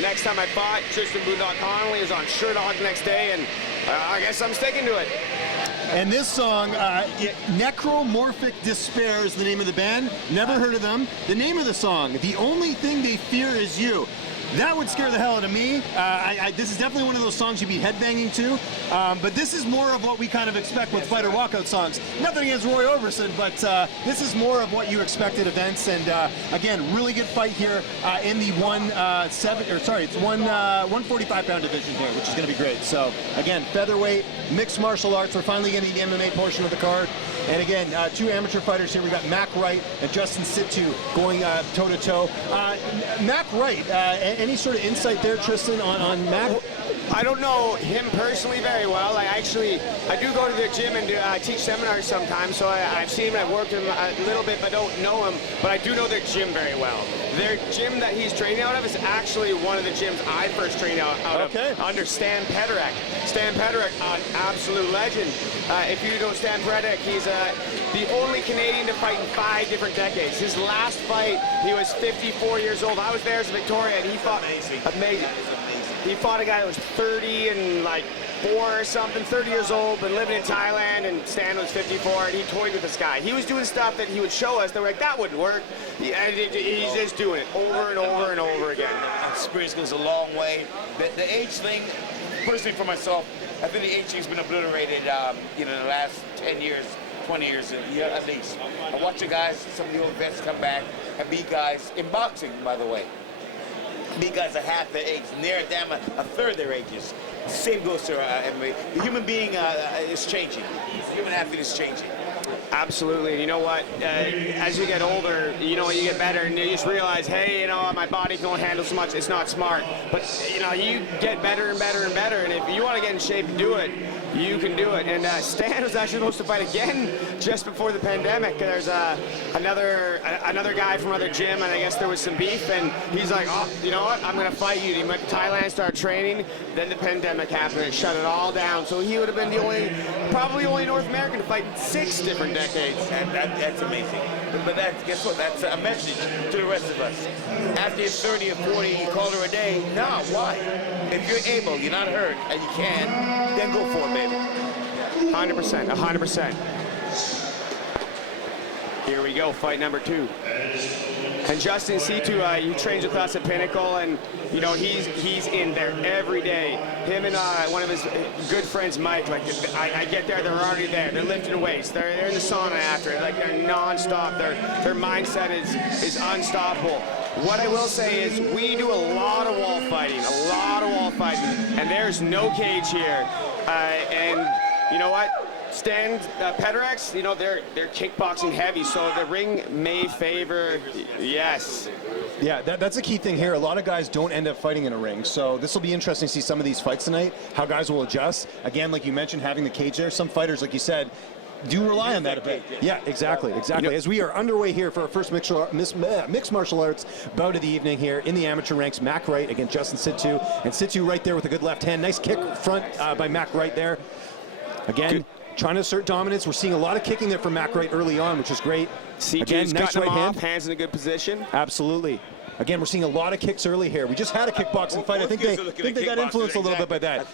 next time I fought, Tristan Boondog Connolly is on Sherdog the next day, and I guess I'm sticking to it. And this song, Necromorphic Despair is the name of the band. Never heard of them. The name of the song, The Only Thing They Fear Is You. That would scare the hell out of me. This is definitely one of those songs you'd be headbanging to. But this is more of what we kind of expect with fighter walkout songs. Nothing against Roy Orbison, but this is more of what you expect at events. And again, really good fight here in the 145-pound division here, which is going to be great. So again, featherweight, mixed martial arts. We're finally getting the MMA portion of the card. And again, two amateur fighters here. We got Mack Wright and Justin Situ going toe-to-toe. Mack Wright, any sort of insight there, Tristan, on Mack? I don't know him personally very well. I do go to the gym and teach seminars sometimes, so I've seen him, I've worked with him a little bit, but don't know him. But I do know their gym very well. Their gym that he's training out of is actually one of the gyms I first trained out of under Stan Pederek. Stan Pederek, an absolute legend. If you know Stan Pederek, he's the only Canadian to fight in 5 different decades. His last fight, he was 54 years old. I was there as Victoria, and he fought amazing. He fought a guy that was 30 and like 4 or something, 30 years old, been living in Thailand, and Stan was 54, and he toyed with this guy. He was doing stuff that he would show us that we're like, that wouldn't work. And he's just doing it over and over and over again. Experience goes a long way. The age thing, personally for myself, I think the age thing's been obliterated, in the last 10 years, 20 years, at least. I watch the guys, some of the old vets come back and beat guys in boxing, by the way. Beat guys at half their age, near them a third their ages. Same goes to MMA. The human being is changing. The human athlete is changing. Absolutely. And you know what? As you get older, you get better, and you just realize, hey, my body can only handle so much. It's not smart. But, you get better and better and better. And if you want to get in shape and do it, you can do it. And Stan was actually supposed to fight again just before the pandemic. There's another guy from another gym, and I guess there was some beef. And he's like, oh, you know what? I'm going to fight you. He went to Thailand, started training. Then the pandemic happened and shut it all down. So he would have been probably only North American to fight in 6 different decades. And that's amazing. But guess what? That's a message to the rest of us. After you're 30 or 40, you call her a day. No, why? If you're able, you're not hurt, and you can, then go for it, baby. 100%, 100%. Here we go, fight number 2. And Justin Situ, he trains with us at Pinnacle, and he's in there every day. Him and one of his good friends, Mike. Like I get there, they're already there. They're lifting weights. They're in the sauna after. Like they're nonstop. Their mindset is unstoppable. What I will say is we do a lot of wall fighting, and there's no cage here. And you know what? Stan Pederek's, they're kickboxing heavy, so the ring may favor, yes. Yeah, that's a key thing here. A lot of guys don't end up fighting in a ring, so this will be interesting to see some of these fights tonight, how guys will adjust. Again, like you mentioned, having the cage there, some fighters, like you said, do rely on that a bit. Yeah, exactly. As we are underway here for our first mixed martial arts bout of the evening here in the amateur ranks, Mack Wright against Justin Situ, and Situ right there with a good left hand. Nice kick front by Mack Wright there. Again, trying to assert dominance. We're seeing a lot of kicking there from Mack Wright early on, which is great. Again, nice right hand. Hands in a good position. Absolutely. Again, we're seeing a lot of kicks early here. We just had a kickboxing fight. I think they got influenced a little bit by that. I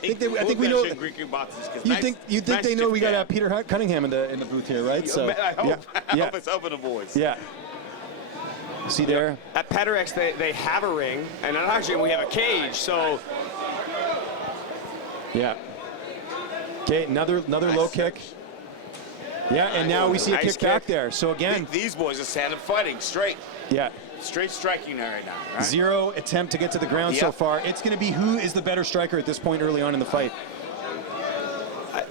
think we know. You think they know we got Peter Cunningham in the booth here, right? So I hope it's helping the boys. Yeah. See there? At Pederek's, they have a ring, and at our gym we have a cage. So. Yeah. Okay, another low kick. Yeah, and now we see a kick back there. So again, these boys are standing fighting straight. Yeah. Straight striking there right now. Right? 0 attempt to get to the ground so far. It's going to be who is the better striker at this point early on in the fight.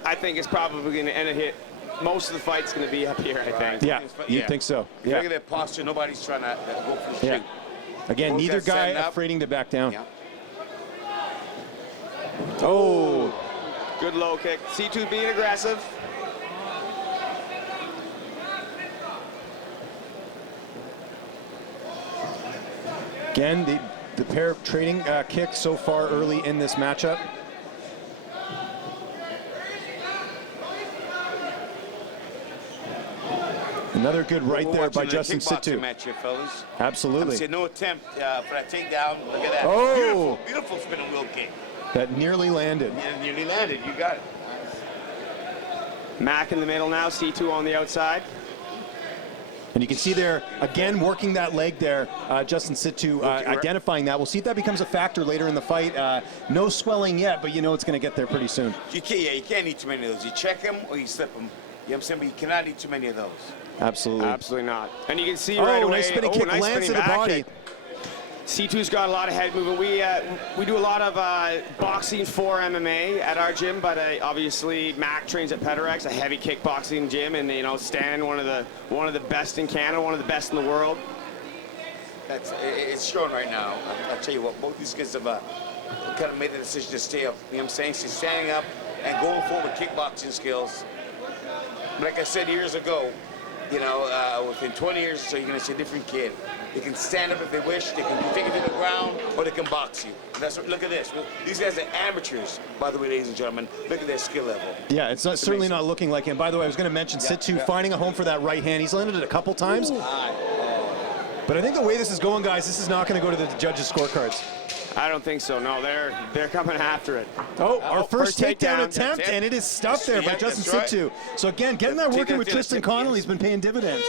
I think it's probably going to end a hit. Most of the fight's going to be up here, I think. Yeah, you'd think so. Yeah. Look at their posture. Nobody's trying to go for the shoot. Again, both neither guy afraid to back down. Yeah. Oh. Good low kick. C2 being aggressive. Again, the pair of trading kicks so far early in this matchup. And Another good right We're there by watching the Justin kickboxing Situ. match here, fellas. Absolutely. See, no attempt for that takedown. Look at that. Oh. Beautiful, beautiful spinning wheel kick. That nearly landed. Yeah, nearly landed. You got it. Mack in the middle now, C2 on the outside. And you can see there, again, working that leg there, Justin Situ identifying that. We'll see if that becomes a factor later in the fight. No swelling yet, but you know it's going to get there pretty soon. You can't eat too many of those. You check them or you slip them. You know what I'm saying? But you cannot eat too many of those. Absolutely. Absolutely not. And you can see right away. Nice spinning kick, nice lands to spinning the back body. kick. C2's got a lot of head movement. We do a lot of boxing for MMA at our gym, but obviously Mack trains at Pedirex, a heavy kickboxing gym, and Stan, one of the best in Canada, one of the best in the world. It's showing right now. I'll tell you what, both these guys have kind of made the decision to stay up. You know what I'm saying? So standing up and going forward with kickboxing skills. Like I said years ago, within 20 years or so, you're going to see a different kid. They can stand up if they wish, they can take it to the ground, or they can box you. Look at this. These guys are amateurs, by the way, ladies and gentlemen. Look at their skill level. Yeah, it's certainly not looking like him. By the way, I was going to mention Situ finding a home for that right hand. He's landed it a couple times. But I think the way this is going, guys, this is not going to go to the judges' scorecards. I don't think so. No, they're coming after it. Our first takedown takedown attempt, and it is stuffed there by Justin Situ. So again, getting that working with Tristan Connolly's been paying dividends.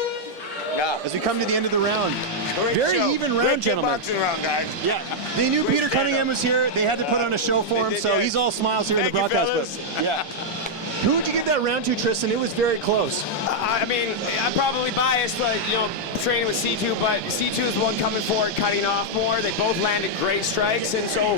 Yeah. As we come to the end of the round. Great Very show. even round, Great gentlemen. kickboxing round, guys. Yeah, they knew Great Peter stand-up. Cunningham was here. They had to put on a show for him, did, so yeah. he's all smiles here in the Thank you, broadcast. fellas. But, yeah. Who would you give that round to, Tristan? It was very close. I mean, I'm probably biased, but training with C2, but C2 is the one coming forward, cutting off more. They both landed great strikes, and so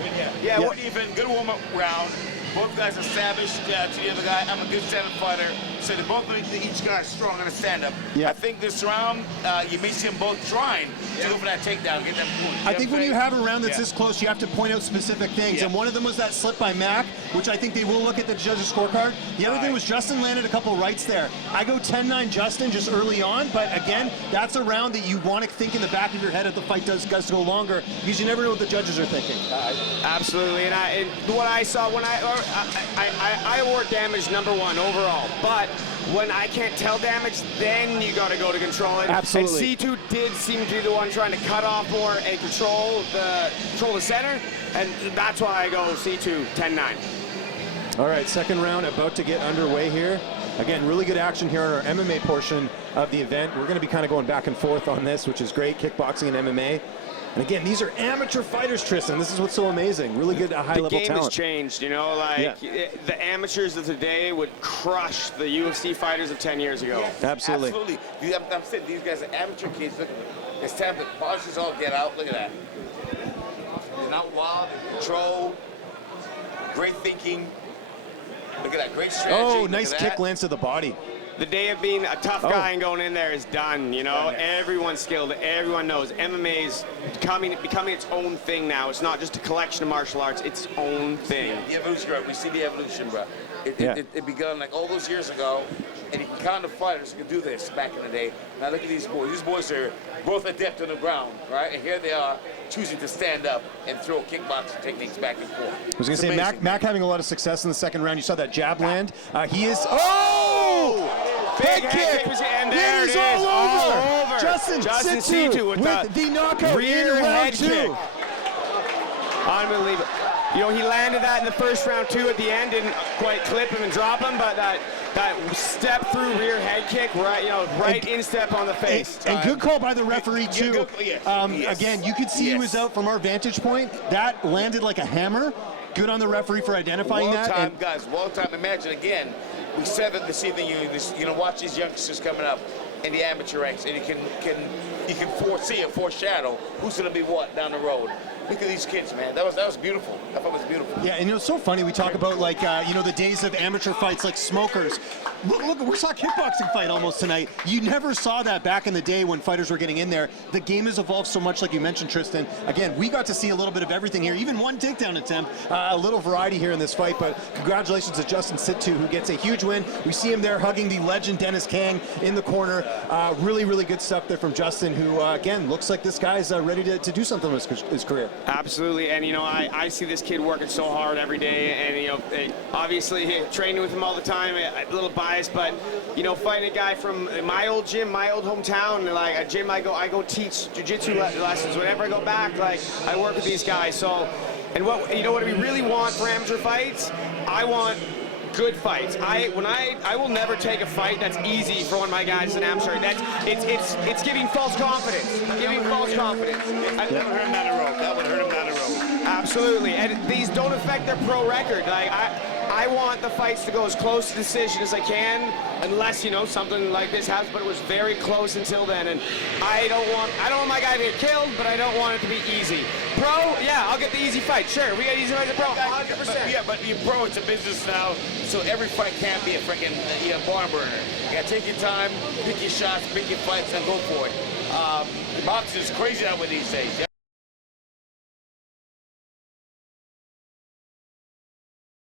What even good warm-up round. Both guys established to the other guy. I'm a good stand-up fighter, so they both each guy strong on a stand-up. Yeah. I think this round you may see them both trying to go for that takedown, get that point. I think when you have a round that's this close, you have to point out specific things. And one of them was that slip by Mack, which I think they will look at the judges' scorecard. The other thing was Justin landed a couple rights there. I go 10-9 Justin just early on, but again, that's a round that you want to think in the back of your head if the fight does go longer, because you never know what the judges are thinking. Absolutely, and what I saw when I award damage #1 overall, but when I can't tell damage, then you got to go to control it. Absolutely. And C2 did seem to be the one trying to cut off more and control the center, and that's why I go C2 10-9. All right, second round about to get underway here. Again, really good action here on our MMA portion of the event. We're going to be kind of going back and forth on this, which is great, kickboxing and MMA. And again, these are amateur fighters, Tristan. This is what's so amazing. Really good high-level talent. The game has changed, the amateurs of today would crush the UFC fighters of 10 years ago. Yes, Absolutely. I'm saying these guys are amateur kids. Look, it's time to bosses all get out. Look at that. They're not wild, they're controlled. Great thinking. Look at that, great strategy. Oh, nice kick lands to the body. The day of being a tough guy and going in there is done, Everyone's skilled. Everyone knows. MMA is becoming its own thing now. It's not just a collection of martial arts. It's its own thing. The evolution, bro. We see the evolution, bro. It begun like all those years ago, and you can count the fighters who could do this back in the day. Now look at these boys. These boys are both adept on the ground, right? And here they are choosing to stand up and throw kickboxing techniques back and forth. I was going to say, Mack having a lot of success in the second round. You saw that jab land. He is... Oh! Big kick! And there it is. All over. Justin Situ with the knockout rear in head round 2. kick. Unbelievable. He landed that in the first round too. At the end, didn't quite clip him and drop him, but that step through rear head kick, right instep on the face. And good call by the referee too. Yes. Again, you could see he was out from our vantage point. That landed like a hammer. Good on the referee for identifying that. Well time, guys. Well time. Imagine again. We said that this evening. Watch these youngsters coming up in the amateur ranks, and you can foresee or foreshadow who's going to be what down the road. Look at these kids, man. That was beautiful. I thought it was beautiful. Yeah, and it's so funny. We talk about the days of amateur fights like smokers. Look, we saw a kickboxing fight almost tonight. You never saw that back in the day when fighters were getting in there. The game has evolved so much, like you mentioned, Tristan. Again, we got to see a little bit of everything here. Even one takedown attempt. A little variety here in this fight, but congratulations to Justin Situ, who gets a huge win. We see him there hugging the legend Dennis Kang in the corner. Really, really good stuff there from Justin. who, again, looks like this guy's ready to do something with his career. Absolutely, and I see this kid working so hard every day, and obviously training with him all the time. A little biased, but fighting a guy from my old gym, my old hometown, like a gym I go teach jiu-jitsu lessons. Whenever I go back, like I work with these guys. So, and what we really want for amateur fights, I want good fights. I will never take a fight that's easy for one of my guys in amateur. It's giving false confidence. Giving false confidence. That would hurt him down the road. That would hurt him down the road. Absolutely, and these don't affect their pro record. Like I want the fights to go as close to decision as I can, unless something like this happens. But it was very close until then, and I don't want my guy to get killed, but I don't want it to be easy. Pro, yeah, I'll get the easy fight. Sure, we got easy fights at pro, 100%. But your pro, it's a business now, so every fight can't be a freaking barn burner. You gotta take your time, pick your shots, pick your fights, and go for it. Boxing is crazy out with these days.